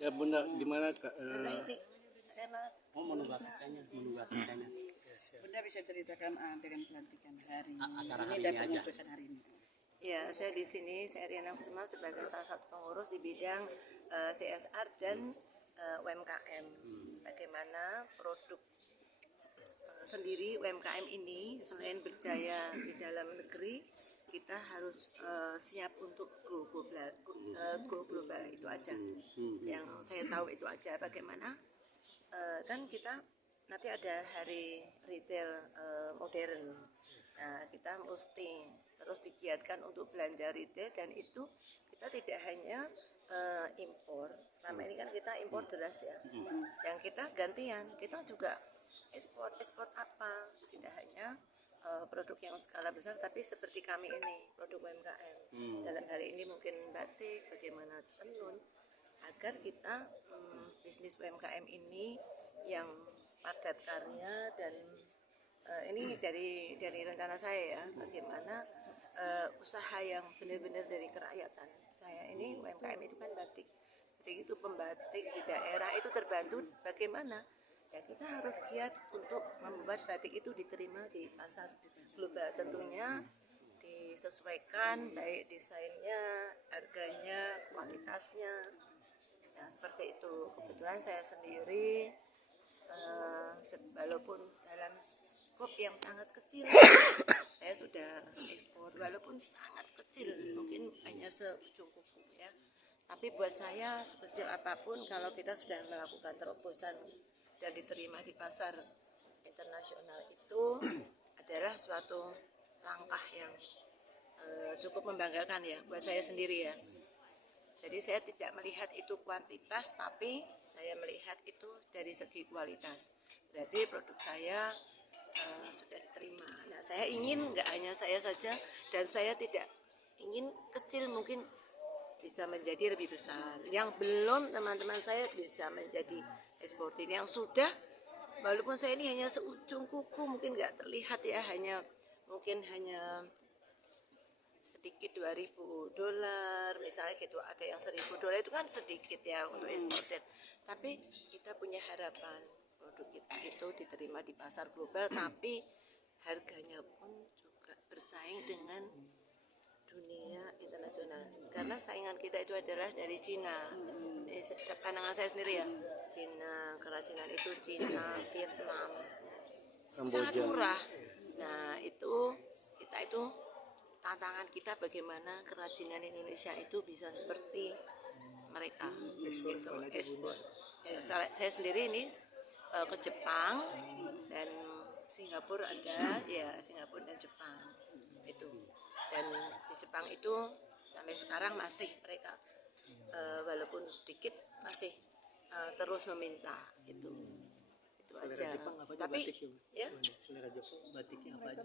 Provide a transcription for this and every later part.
Ya Bunda, gimana Kak? Ini saya Menunggu asistennya. Bunda bisa ceritakan dengan pelantikan hari Acara ini hari dan ini aja. pengurusan hari ini. ya, saya di sini, saya Riana Kusuma sebagai salah satu pengurus di bidang CSR dan UMKM. Bagaimana produk sendiri UMKM ini selain berjaya di dalam negeri, kita harus siap untuk go global itu aja. Yang saya tahu itu aja. Bagaimana kan kita nanti ada hari retail modern. Nah, kita mesti terus digiatkan untuk belanja retail, dan itu kita tidak hanya impor. Selama ini kan kita impor beras ya. Yang kita gantian, kita juga ekspor apa? Tidak hanya produk yang skala besar, tapi seperti kami ini, produk UMKM. Dalam hari ini mungkin batik, bagaimana tenun, agar kita bisnis UMKM ini yang padat karya, dan ini dari rencana saya ya, bagaimana usaha yang benar-benar dari kerakyatan. Saya ini UMKM itu kan batik itu pembatik di daerah itu terbantu. Bagaimana ya, kita harus giat untuk membuat batik itu diterima di pasar global. Tentunya disesuaikan baik desainnya, harganya, kualitasnya, ya seperti itu. Kebetulan saya sendiri walaupun dalam skop yang sangat kecil saya sudah ekspor, walaupun sangat kecil, mungkin hanya seujung kuku ya, tapi buat saya sekecil apapun, kalau kita sudah melakukan terobosan dan diterima di pasar internasional, itu adalah suatu langkah yang cukup membanggakan ya buat saya sendiri ya. Jadi saya tidak melihat itu kuantitas, tapi saya melihat itu dari segi kualitas. Berarti produk saya sudah diterima. Nah, saya ingin nggak hanya saya saja, dan saya tidak ingin kecil, mungkin bisa menjadi lebih besar. Yang belum, teman-teman saya bisa menjadi eksportir. Yang sudah, walaupun saya ini hanya seujung kuku, mungkin nggak terlihat ya, mungkin hanya sedikit $2.000 misalnya gitu, ada yang $1.000, itu kan sedikit ya untuk eksportir. Tapi kita punya harapan produk kita itu diterima di pasar global, tapi harganya pun juga bersaing dengan dunia internasional, karena saingan kita itu adalah dari Cina. Pandangan saya sendiri ya, Cina, kerajinan itu Cina, Vietnam, sangat murah. Nah, itu kita itu tantangan kita, bagaimana kerajinan Indonesia itu bisa seperti mereka ekspor. Saya sendiri ini ke Jepang dan Singapura ada ya, Singapura dan Jepang itu, dan di Jepang itu sampai sekarang masih mereka walaupun sedikit masih terus meminta itu aja. Jepang apa aja? Tapi batik ya, selera Jepang batiknya apa aja?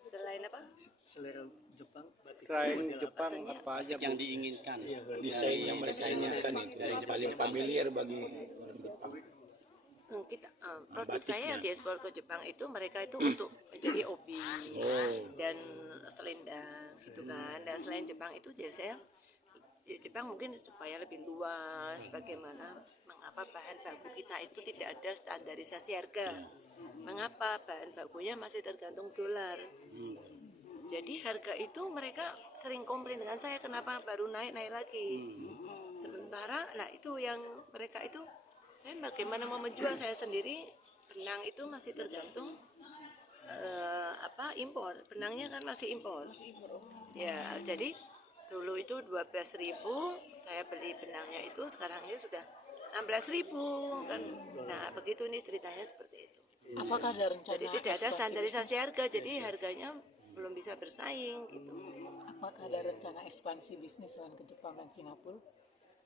selain apa? Selera Jepang batik. Selain Jepang apa aja yang diinginkan, desain yang mereka inginkan itu yang paling familiar bagi orang Jepang. Kita produk saya yang diekspor ke Jepang itu, mereka itu untuk menjadi obi dan selendang gitu kan. Dan selain Jepang itu ya, saya Jepang mungkin supaya lebih luas, bagaimana mengapa bahan baku kita itu tidak ada standarisasi harga, mengapa bahan bakunya masih tergantung dolar. Jadi harga itu mereka sering komplain dengan saya, kenapa baru naik lagi. Sementara nah itu yang mereka itu, saya bagaimana mau menjual, saya sendiri benang itu masih tergantung impor, benangnya kan masih impor ya. Jadi dulu itu 12.000 saya beli benangnya, itu sekarang ini sudah 16.000 kan. Nah begitu nih ceritanya seperti itu. Apakah ada rencana? Jadi tidak ada standarisasi harga, jadi harganya belum bisa bersaing gitu. Apakah ada rencana ekspansi bisnis selain ke Jepang dan Singapura?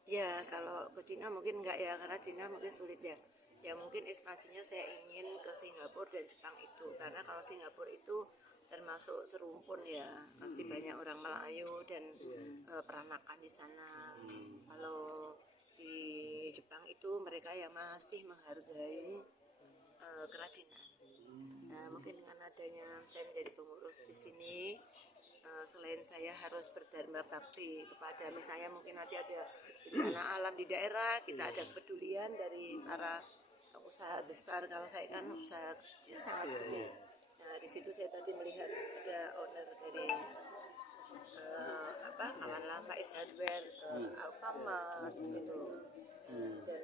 Ya kalau ke Cina mungkin enggak ya, karena Cina mungkin sulit ya. Ya mungkin ekspansinya saya ingin ke Singapura dan Jepang itu, karena kalau Singapura itu termasuk serumpun ya, pasti banyak orang Melayu dan peranakan di sana. Kalau di Jepang itu mereka yang masih menghargai kerajinan. Nah mungkin dengan adanya saya menjadi pengurus di sini, selain saya harus berdharma bakti kepada misalnya mungkin nanti ada bencana alam di daerah, kita ada kepedulian dari para usaha besar. Kalau saya kan usaha kecil, sangat kecil. Nah di situ saya tadi melihat ada owner dari kawan lama is hardware, Alfamart gitu, dan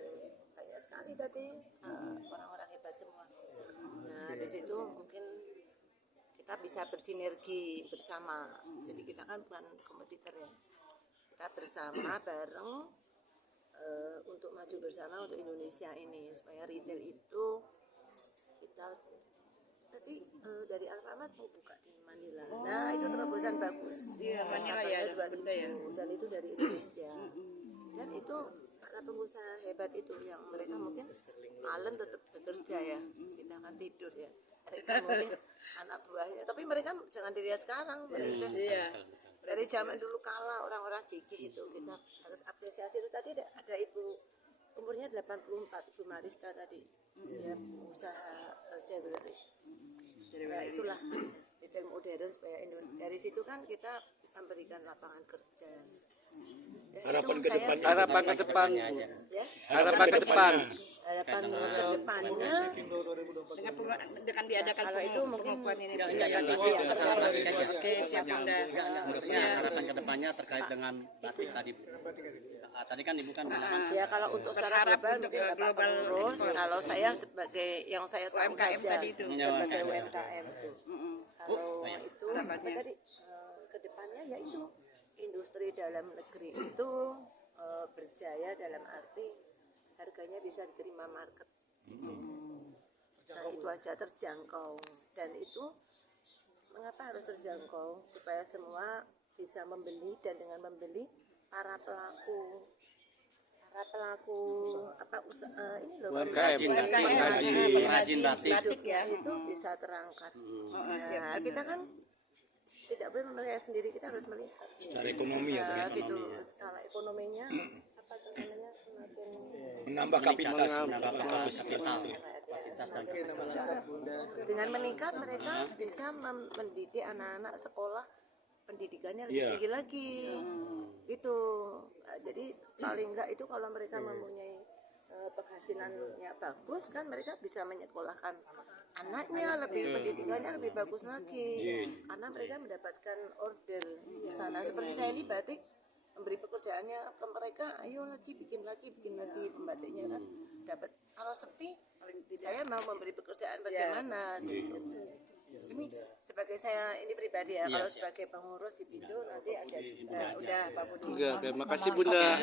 banyak sekali tadi orang-orang hebat semua. Nah di situ mungkin kita bisa bersinergi bersama. Jadi kita kan bukan kompetitor ya, kita bersama bareng untuk maju bersama untuk Indonesia ini, supaya retail itu kita tadi dari Alfamart mau buka di Manila. Nah itu terobosan bagus. Iya, Manila ya, benda ya. Dan itu dari Indonesia. Dan itu para pengusaha hebat itu yang mereka mungkin malam tetap bekerja ya, kita akan tidur ya. Mereka mungkin anak buahnya, tapi mereka jangan dilihat sekarang, merintis dari zaman dulu kala orang-orang gigih itu, kita harus apresiasi. Itu tadi ada ibu umurnya 84, Ibu Marista tadi, dia usaha jewelry. Nah, itulah retail modern supaya dari situ kan kita memberikan lapangan kerja. Dan Harapan itu ke saya- depannya. Harapan ke depan. ya, Harapan ke depan. harapan ke depannya Dengan diadakan kalau itu mungkin pengukuhan ini. Oke, siap Bunda. Mudah-mudahan harapan kedepannya terkait dengan batik tadi, Bu. Tadi kan Ibu kan bilang ya kalau untuk secara Berharap global untuk mungkin Bapak global pengurus, ekspor. kalau saya sebagai yang saya tahu UMKM saja, tadi itu. sebagai UMKM itu. Kalau iya. itu apa tadi ke depannya ya itu industri dalam negeri itu berjaya dalam arti harganya bisa diterima market. Nah itu aja terjangkau, dan itu mengapa harus terjangkau, supaya semua bisa membeli, dan dengan membeli para pelaku apa usaha ini loh, UMKM. pengrajin batik. Batik ya. itu bisa terangkat. Nah, kita kan tidak boleh melihat sendiri, kita harus melihat Secara ekonomi ya, nah, gitu skala ekonominya apa namanya semakin menambah kapasitas. Kapasitas dan dengan meningkat mereka bisa mendidik anak-anak sekolah pendidikannya lebih Iya. tinggi lagi gitu. Nah, jadi paling enggak itu kalau mereka mempunyai penghasilannya bagus kan, mereka bisa menyekolahkan anaknya lebih, pendidikannya lebih bagus lagi karena mereka mendapatkan order di sana. Seperti saya ini batik memberi pekerjaannya ke mereka, ayo lagi bikin lagi pembatiknya kan dapat. Kalau sepi saya mau memberi pekerjaan bagaimana gitu. Ini sebagai saya ini pribadi ya, kalau sebagai pengurus di Pindo nanti ada udah Pak Budi. Oke, makasih Bunda.